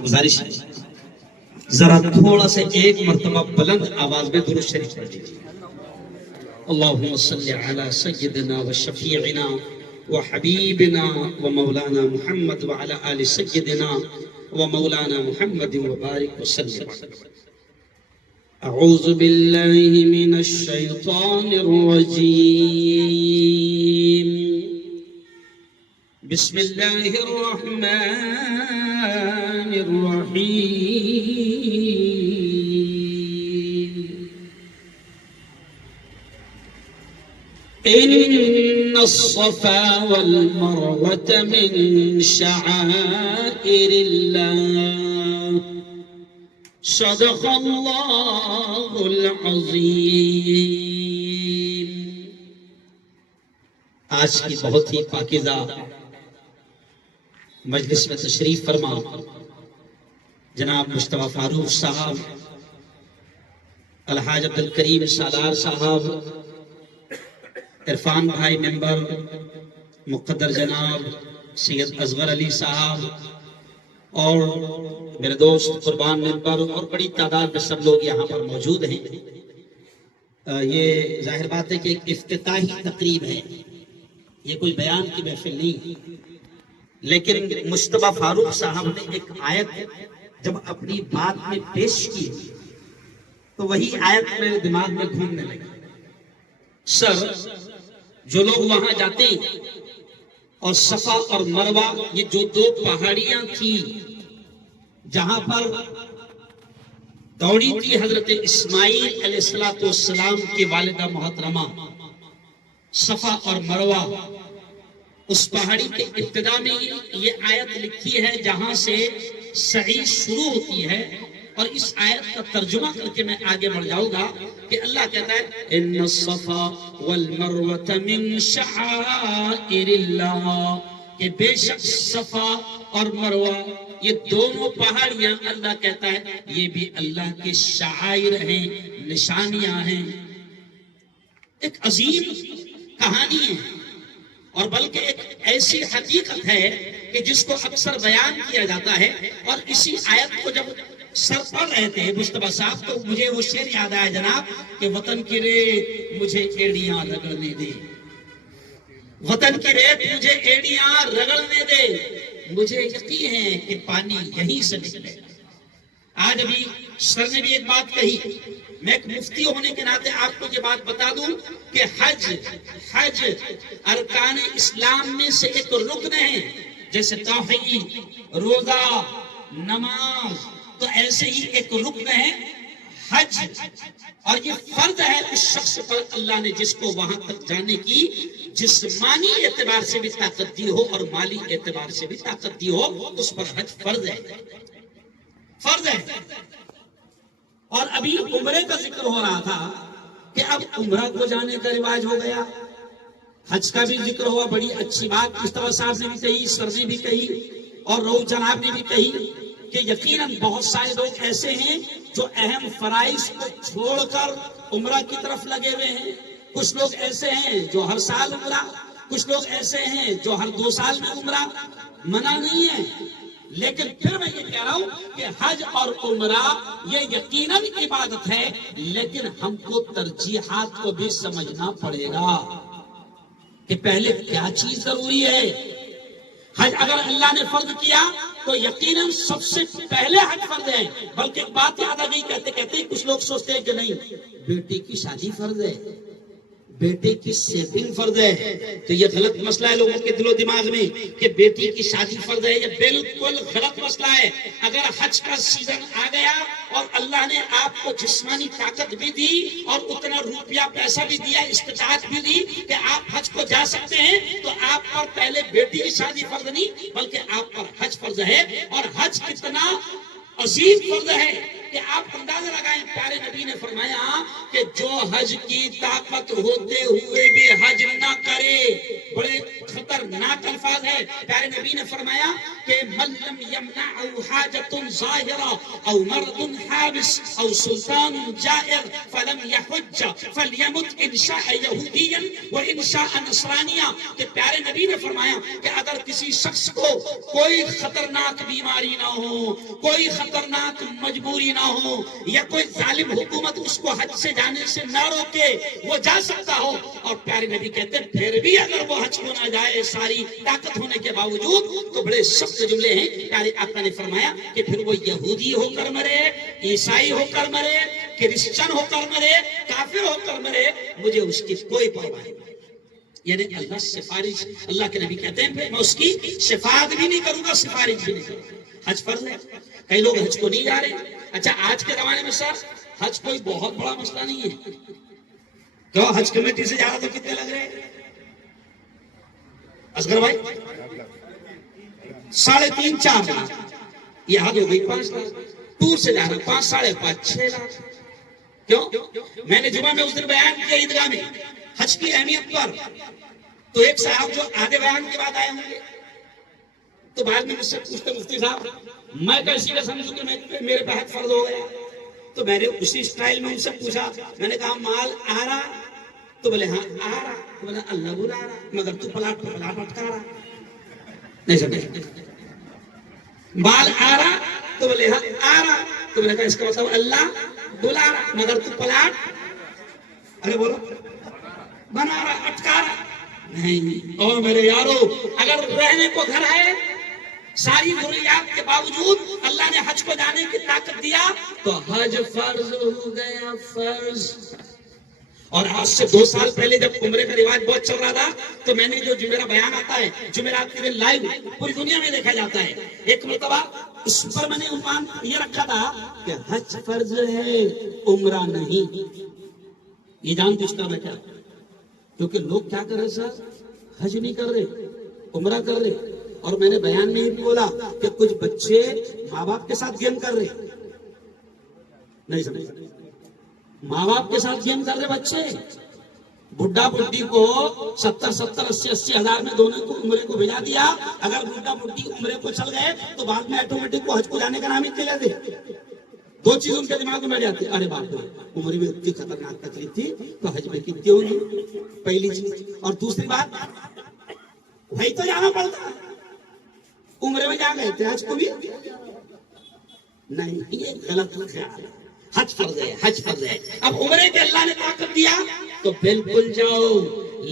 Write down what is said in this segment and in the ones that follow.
گزارش ہے ذرا تھوڑا سے ایک مرتبہ بلند آواز میں درود شریف پڑھ لیجیے. اللهم صل على سيدنا وشفيعنا وحبيبنا ومولانا محمد وعلى آل سيدنا ومولانا محمد وبارك وسلم. أعوذ بالله من الشيطان الرجيم. بسم الله الرحمن الرحيم. إن الصفا والمروة من شعائر الله صدق الله العظيم. آج کی بہت ہی پاکیزہ مجلس میں تشریف فرما جناب مصطفیٰ فاروق صاحب، الحاج عبدالکریم سالار صاحب، عرفان بھائی ممبر، مقدر جناب سید اصغر علی صاحب اور میرے دوست قربان ممبر اور بڑی تعداد میں سب لوگ یہاں پر موجود ہیں. یہ ظاہر بات ہے کہ ایک افتتاحی تقریب ہے، یہ کوئی بیان کی محفل نہیں، لیکن مصطفیٰ فاروق صاحب نے ایک آیت جب اپنی بات میں پیش کی تو وہی آیت میرے دماغ میں گھومنے لگی. سر، جو لوگ وہاں جاتے ہیں اور صفا اور مروہ یہ جو دو پہاڑیاں تھیں جہاں پر دوڑی تھی حضرت اسماعیل علیہ السلام کی والدہ محترمہ، صفا اور مروہ، اس پہاڑی کے ابتدا میں یہ آیت لکھی ہے جہاں سے سعی شروع ہوتی ہے. اور اس آیت کا ترجمہ کر کے میں آگے بڑھ جاؤں گا کہ اللہ کہتا ہے ان الصفا والمروۃ من شعائر اللہ، کہ بے شک صفا اور مروہ یہ دونوں پہاڑیاں اللہ کہتا ہے یہ بھی اللہ کے شعائر ہیں، نشانیاں ہیں. ایک عظیم کہانی ہے اور بلکہ ایک ایسی حقیقت ہے کہ جس کو اکثر بیان کیا جاتا ہے. اور اسی آیت کو جب سر پڑھ رہے تھے مصطفیٰ صاحب تو مجھے وہ شعر یاد آیا جناب کہ وطن کی ریت مجھے ایڑیاں رگڑنے دے، وطن کی ریت مجھے ایڑیاں رگڑنے دے، مجھے یقین ہے کہ پانی یہیں سے نکلے. آج ابھی سر نے بھی ایک بات کہی، میں ایک مفتی ہونے کے ناطے آپ کو یہ بات بتا دوں کہ حج ارکان اسلام میں سے ایک رکن ہے. جیسے توحید، روزہ، نماز، تو ایسے ہی ایک رکن ہے حج. اور یہ فرض ہے اس شخص پر اللہ نے جس کو وہاں تک جانے کی جسمانی اعتبار سے بھی طاقت دی ہو اور مالی اعتبار سے بھی طاقت دی ہو، اس پر حج فرض ہے، فرض ہے. اور ابھی عمرے کا ذکر ہو رہا تھا کہ اب عمرہ کو جانے کا رواج ہو گیا، حج کا بھی ذکر ہوا. بڑی اچھی بات مصطفیٰ صاحب نے بھی کہی، سر نے بھی کہی اور رؤوف جناب نے بھی کہی کہ یقیناً بہت سارے لوگ ایسے ہیں جو اہم فرائض کو چھوڑ کر عمرہ کی طرف لگے ہوئے ہیں. کچھ لوگ ایسے ہیں جو ہر سال عمرہ، کچھ لوگ ایسے ہیں جو ہر 2 سال میں عمرہ. منع نہیں ہے، لیکن پھر میں یہ کہہ رہا ہوں کہ حج اور عمرہ یہ یقیناً عبادت ہے، لیکن ہم کو ترجیحات کو بھی سمجھنا پڑے گا کہ پہلے کیا چیز ضروری ہے. حج اگر اللہ نے فرض کیا تو یقیناً سب سے پہلے حج فرض ہے. بلکہ ایک بات یاد آ گئی، کہتے کہتے کچھ لوگ سوچتے ہیں کہ نہیں، بیٹے کی شادی فرض ہے، بیٹے کی سیونگ فرض ہے. تو یہ غلط مسئلہ ہے لوگوں کے دل و دماغ میں کہ بیٹی کی شادی فرض ہے. یہ بالکل غلط مسئلہ ہے. اگر حج کا سیزن آ گیا اور اللہ نے آپ کو جسمانی طاقت بھی دی اور اتنا روپیہ پیسہ بھی دیا، استطاعت بھی دی کہ آپ حج کو جا سکتے ہیں، تو آپ پر پہلے بیٹی کی شادی فرض نہیں بلکہ آپ پر حج فرض ہے. اور حج کتنا عظیم فرض ہے کہ آپ اندازہ لگائیں. پیارے نبی نے فرمایا کہ جو حج کی طاقت ہوتے ہوئے بھی حج نہ کرے، بڑے خطرناک الفاظ ہے. پیارے نبی نے فرمایا کہ من لم یمنعه حاجت ظاہرہ او مرض حابس او سلطان جائر فلم یحج فلیمت ان شاء یہودیا و ان شاء نصرانیا. کہ پیارے نبی نے فرمایا کہ اگر کسی شخص کو کوئی خطرناک بیماری نہ ہو, کوئی خطرناک مجبوری نہ ہو, یا کوئی ظالم حکومت اس کو حج سے جانے سے نہ روکے, وہ جا سکتا ہو. اور پیارے نبی کہتے ہیں پھر بھی اگر وہ حج کو نہ جائے ساری طاقت ہونے کے باوجود, تو بڑے سخت جملے ہیں. پیارے آقا نے فرمایا کہ پھر وہ یہودی ہو کر مرے, عیسائی ہو کر مرے, کرسچن ہو کر مرے, کافر ہو کر مرے, مجھے اس کی کوئی پرواہ نہیں. یعنی اللہ سفارش, اللہ کے نبی کہتے ہیں میں اس کی شفاعت بھی نہیں کروں گا, سفارش بھی نہیں کروں گا. حج فرض ہے, کئی لوگ حج کو نہیں جا رہے. اچھا آج کے زمانے میں سر حج کوئی بہت بڑا مسئلہ نہیں ہے. کیوں حج کمیٹی سے جا رہا تو کتنے لگ رہے ہیں اصغر بھائی؟ 3.5-4 لاکھ. یہ حد ہو گئی 5 لاکھ. ٹور سے جا رہا 5, 5.5, 6 لاکھ. کیوں؟ میں نے جمعہ میں اس دن بیان کیا عیدگاہ میں حج کی اہمیت پر, تو ایک صاحب جو آدھے بیان کے بعد آئے ہوں گے تو بعد میں مجھ سے پوچھتے مفتی صاحب میں کیسی کا سمجھوں کہ میرے پہ حج فرض ہو گیا. تو میں نے اسی سٹائل میں ان سے پوچھا, میں نے کہا مال آ رہا؟ تو بولے ہاں آ رہا. تو بولے اللہ بلا رہا, مگر تو پلاٹ پہ پلاٹ اٹکا رہا. نہیں سمجھے؟ مال آ رہا تو بولے ہاں آ رہا. تو میں نے کہا اس کا مطلب اللہ بلا رہا مگر تو پلاٹ, ارے بولو, بنا رہا, اٹکا رہا. نہیں. اور میرے یارو اگر رہنے کو گھر ہے, ساری ضروریات کے باوجود اللہ نے حج کو جانے کی طاقت دیا تو حج فرض ہو گیا, فرض. اور آج سے 2 سال پہلے جب عمرے کا رواج بہت چل رہا تھا تو میں نے جو جمعرہ بیان آتا ہے, جمعرات کے دن لائیو پوری دنیا میں دیکھا جاتا ہے, ایک مرتبہ اس پر میں نے عنوان یہ رکھا تھا کہ حج فرض ہے عمرہ نہیں. یہ جان پوچھتا میں کیا, کیونکہ لوگ کیا کر رہے سر, حج نہیں کر رہے, عمرہ کر رہے. اور میں نے بیان میں ہی بولا کہ کچھ بچے ماں باپ کے ساتھ گیم کر رہے. نہیں سمجھ, ماں باپ کے ساتھ گیم کر رہے بچے. بڈھا بڈھی کو 70, 80 ہزار میں دونوں کو عمرے کو بھیجا دیا. اگر بڈھا بڈھی عمرے کو چل گئے تو بعد میں آٹومیٹک کو حج کو جانے کا نام ہی چلے دے. 2 چیز ان کے دماغ میں بیٹھ جاتی, ارے باپ رے عمر میں اتنی خطرناک تکلیف تھی تو حج میں کتنی ہوگی, پہلی چیز. اور دوسری بات, بھائی تو جانا پڑتا, عمرے میں جا گئے تھے حج کو بھی نہیں. یہ غلط خیال ہے. حج فرض ہے, حج فرض ہے. اب عمرے کے اللہ نے طاقت دیا تو بالکل جاؤ,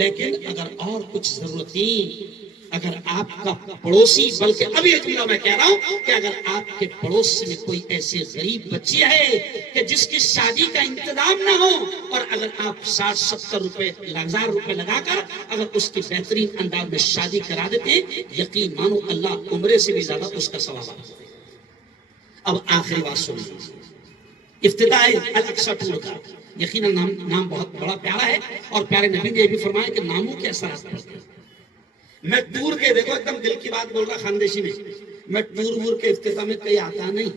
لیکن اگر اور کچھ ضرورت نہیں, اگر آپ کا پڑوسی, بلکہ ابھی ایک جملہ میں کہہ رہا ہوں کہ اگر آپ کے پڑوس میں کوئی ایسے غریب بچی ہے کہ جس کی شادی کا انتظام نہ ہو, اور اگر آپ 60-70 روپے, 1000 روپے لگا کر اگر اس کی بہترین انداز میں شادی کرا دیتے ہیں, یقین مانو اللہ عمرے سے بھی زیادہ اس کا ثواب آتا ہے. اب آخری بات سنیے, افتتاح الاقصی ٹور کا یقیناً نام بہت بڑا پیارا ہے, اور پیارے نبی نے یہ بھی فرمایا کہ ناموں کے اثرات پڑتے ہیں. میں ٹور کے, دیکھو ایک دم دل کی بات بول رہا خاندیشی میں, میں ٹور کے افتتاح میں کہیں آتا نہیں.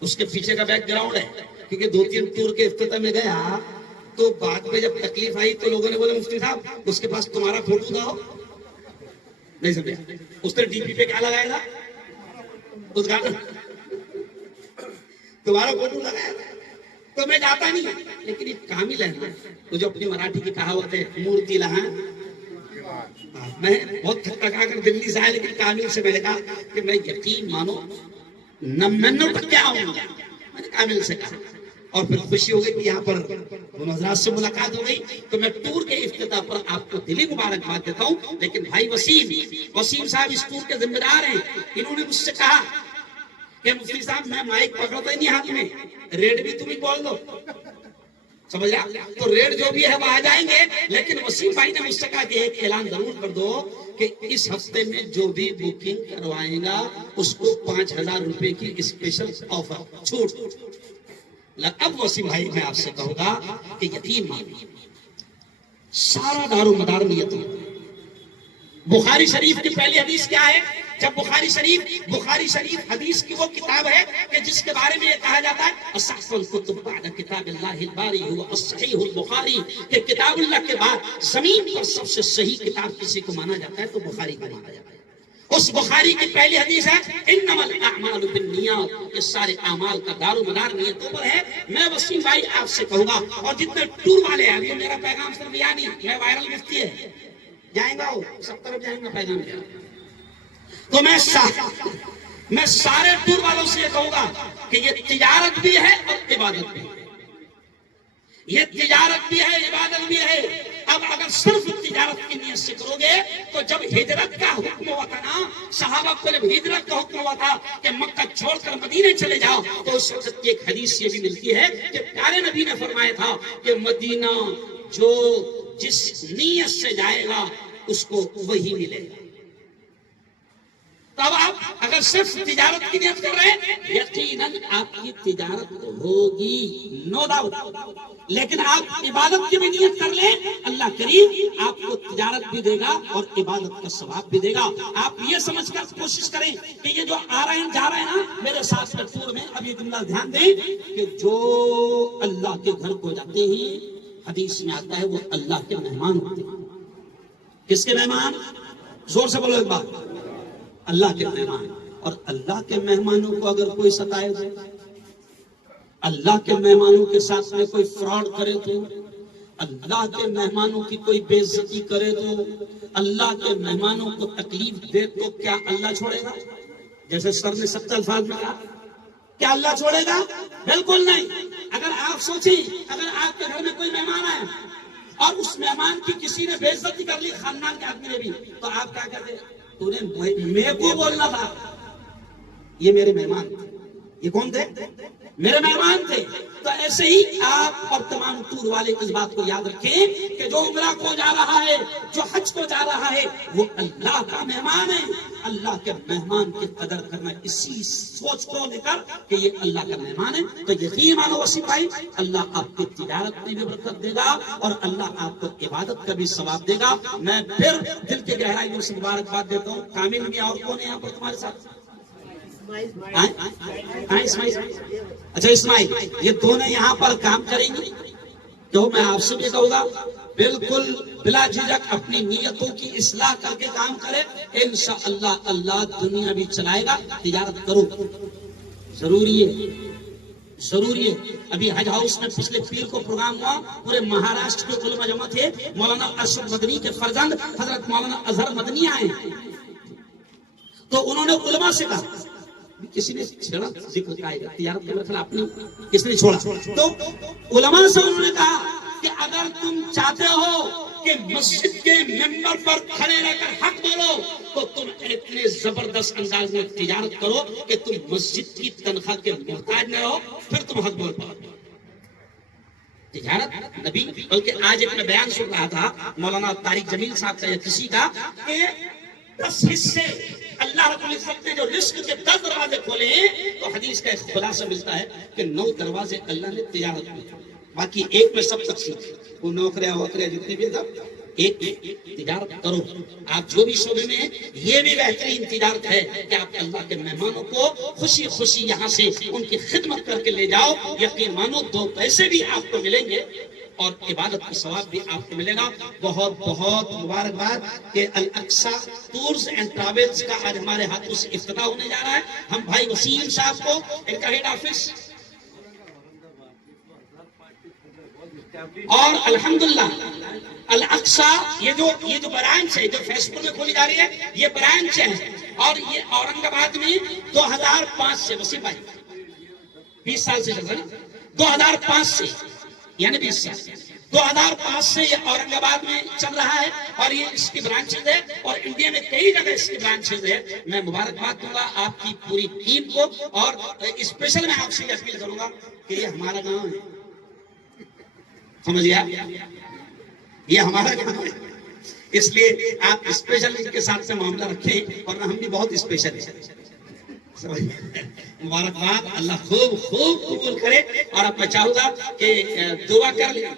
اس کے پیچھے کا بیک گراؤنڈ ہے, کیونکہ 2-3 ٹور کے افتتاح میں گیا تو بعد میں جب تکلیف آئی تو لوگوں نے بولا مفتی صاحب اس کے پاس تمہارا فوٹو تھا. نہیں سمجھا, اس نے ڈی پی پہ کیا لگایا تھا, اس گانا تمہارا فوٹو لگایا تھا. تو میں جاتا نہیں, لیکن ایک کامل ہے نا, تو جو اپنی مراٹھی کی کہاوت ہے مورتی لہاں, میں بہت تھکا کر دلی سے آیا, لیکن کامل سے میں نے کہا کہ میں یقین مانو 99% آؤں گا. میں نے کامل سے کہا, اور پھر خوشی ہو گئی کہ یہاں پر ان حضرات سے ملاقات ہو گئی. تو میں ٹور کے افتتاح پر آپ کو دلی مبارکباد دیتا ہوں. لیکن بھائی وسیم صاحب اس ٹور کے ذمہ دار ہیں. انہوں نے مجھ سے کہا کہ مفتی صاحب میں مائک پکڑتا ہی نہیں ہاتھ میں, ریڈ بھی تم ہی بول دو, سمجھ رہا, تو ریڈ جو بھی ہے وہ آ جائیں گے. لیکن وسیم بھائی نے مجھ سے کہا کہ ایک اعلان ضرور کر دو کہ اس ہفتے میں جو بھی بکنگ کروائے گا اس کو 5000 روپے کی اسپیشل آفر چھوٹ. اب وسیم بھائی میں آپ سے کہوں گا کہ یقین مانیے سارا دار و مدار نیت. بخاری شریف کی پہلی حدیث کیا ہے جب بخاری شریف حدیث کی وہ کتاب ہے کہ جس کے بارے میں یہ کہا جاتا ہے اصح الکتب بعد کتاب اللہ الباری هو الصحیح البخاری، کہ کتاب اللہ کے بعد زمین پر سب سے صحیح کتاب کسی کو مانا جاتا ہے تو بخاری کو مانا جاتا ہے۔ اس بخاری کی پہلی حدیث ہے انما الاعمال بالنیات، یہ سارے اعمال کا دار و مدار نیتوں پر ہے۔ میں وسیم بھائی آپ سے کہوں گا، اور جتنے ٹور والے ہیں، میرا پیغام صرف یہ نہیں، میں وائرل مفتی ہے جائیں گا، وہ سب طرف جائیں گا پیغام میرا، تو میں سارے ٹور والوں سے یہ کہوں گا کہ یہ تجارت بھی ہے اور عبادت بھی ہے، یہ تجارت بھی ہے عبادت بھی ہے۔ اب اگر صرف تجارت کی نیت سے کرو گے تو جب ہجرت کا حکم ہوا تھا نا، صحابہ کو جب ہجرت کا حکم ہوا تھا کہ مکہ چھوڑ کر مدینے چلے جاؤ، تو اس وقت کی ایک حدیث یہ بھی ملتی ہے کہ پیارے نبی نے فرمایا تھا کہ مدینہ جو جس نیت سے جائے گا اس کو وہی ملے گا۔ تو اب آپ اگر صرف تجارت کی نیت کر رہے ہیں، یقیناً آپ کی تجارت ہوگی، نو ڈاؤٹ، لیکن آپ عبادت کی بھی نیت کر لیں، اللہ کریم آپ کو تجارت بھی دے گا اور عبادت کا ثواب بھی دے گا۔ آپ یہ سمجھ کر کوشش کریں کہ یہ جو آ رہے ہیں جا رہے ہیں نا میرے ساتھ ٹور میں، اب یہ جملہ دھیان دیں کہ جو اللہ کے گھر کو جاتے ہیں، حدیث میں آتا ہے وہ اللہ کے مہمان ہوتے ہیں۔ کس کے مہمان؟ زور سے بولو ایک بار، اللہ کے مہمان۔ اور اللہ کے مہمانوں کو اگر کوئی ستائے تو، اللہ کے مہمانوں کے ساتھ میں کوئی فراڈ کرے تو، اللہ کے مہمانوں کی کوئی بے عزتی کرے تو، اللہ کے مہمانوں کو تکلیف دے تو کیا اللہ چھوڑے گا؟ جیسے سر نے 7 الفاظ میں کہا، کیا اللہ چھوڑے گا؟ بالکل نہیں۔ اگر آپ سوچیں، اگر آپ کے گھر میں کوئی مہمان آیا اور اس مہمان کی کسی نے بے عزتی کر لی، خاندان کے آدمی نے بھی، تو آپ کیا کہتے ہیں؟ تو نے میرے کو بولنا تھا، یہ میرے مہمان تھے۔ یہ کون تھے؟ میرے مہمان تھے۔ تو ایسے ہی آپ اور تمام ٹور والے اس بات کو یاد رکھیں کہ جو عمرہ کو جا رہا ہے، جو حج کو جا رہا ہے، وہ اللہ کا مہمان ہے۔ اللہ کے مہمان کی قدر کرنا، اسی سوچ کو لے کر کہ یہ اللہ کا مہمان ہے، تو یقین مانو وسیم بھائی، اللہ آپ کی تجارت میں بھی برکت دے گا اور اللہ آپ کو عبادت کا بھی ثواب دے گا۔ میں پھر دل کے گہرائیوں سے مبارکباد دیتا ہوں۔ کامل میں اور کون ہے یہاں پر تمہارے ساتھ؟ اسماعیل، اچھا اسماعیل، یہ دونوں یہاں پر کام کریں گے، تو میں آپ سے بھی کہوں گا بالکل بلا جھجک اپنی نیتوں کی اصلاح کر کے کام کرے، انشاءاللہ اللہ دنیا بھی چلائے گا۔ تجارت کرو، ضروری ہے۔ ابھی حج ہاؤس میں پچھلے پیر کو پروگرام ہوا، پورے مہاراشٹر کے علماء جمع تھے، مولانا ارشد مدنی کے فرزند حضرت مولانا اظہر مدنی آئے، تو انہوں نے علماء سے کہا، کسی نے چھڑا ذکر کا ہے تجارت کے مثلا اپنی کس نے چھوڑا، تو علماء سے انہوں نے کہا کہ اگر تم چاہتے ہو کہ مسجد کے ممبر پر کھڑے رہ کر حق بولو تو تم اتنے زبردست انداز میں تجارت کرو کہ تم مسجد کی تنخواہ کے محتاج نہ رہو، پھر تم حق بول پاؤ۔ تجارت نبی، بلکہ آج ایک میں بیان سن رہا تھا مولانا طارق جمیل صاحب کا یا کسی کا، کہ 10 حصے اللہ رب العزت نے جو رزق کے 10 دروازے کھولے ہیں، تو حدیث کا ایک خلاصہ ملتا ہے کہ 9 دروازے اللہ نے تجارت میں، باقی ایک میں سب تقسیم، وہ نوکریاں ووکریاں جتنی بھی تھا، ایک تجارت کرو۔ آپ جو بھی شعبے میں ہیں، یہ بھی بہترین تجارت ہے کہ آپ اللہ کے مہمانوں کو خوشی خوشی یہاں سے ان کی خدمت کر کے لے جاؤ، یقین مانو 2 پیسے بھی آپ کو ملیں گے اور عبادت کا ثواب بھی آپ کو ملے گا۔ بہت بہت مبارکباد کہ الاقصی ٹورز اینڈ ٹریولز کا آج ہمارے ہاتھوں سے افتتاح ہونے جا رہا ہے۔ ہم بھائی وسیم صاحب کو ان کا ہیڈ آفس، اور الحمدللہ الاقصی یہ جو برانچ ہے جو فیس بک میں کھولی جا رہی ہے، یہ برانچ ہے، اور یہ اورنگ آباد میں 2005 سے، وسیم بھائی 20 سال سے چل رہا ہے، 2005 سے، یعنی 20 سال 2005 سے یہ اورنگ آباد میں چل رہا ہے، اور یہ اس کی برانچز ہے، اور انڈیا میں کئی جگہ اس کی برانچز ہے۔ میں مبارکباد دوں گا آپ کی پوری ٹیم کو، اور اسپیشل میں آپ سے یہ اپیل کروں گا کہ یہ ہمارا گاؤں ہے، سمجھ گیا، یہ ہمارا گاؤں ہے، اس لیے آپ اسپیشل ان کے ساتھ سے معاملہ رکھیں، اور ہم بھی بہت اسپیشل ہیں۔ مبارکباد، اللہ خوب خوب قبول کرے، اور اب میں چاہوں گا کہ دعا کر لیں۔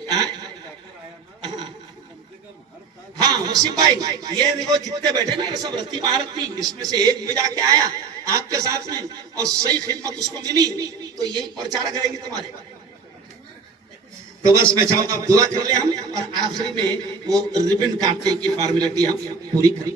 ہاں وہ سپاہی یہ دیکھو جتنے بیٹھے نا سب رتی مہارتی، اس میں سے ایک بھی جا کے آیا آپ کے ساتھ میں اور صحیح خدمت اس کو ملی تو یہی پرچارہ کریں گے تمہارے. تو بس میں چاہوں گا دعا کر لیں ہم اور آخری میں وہ ریبن کاٹنے کی فارمیلٹی ہم پوری کریں.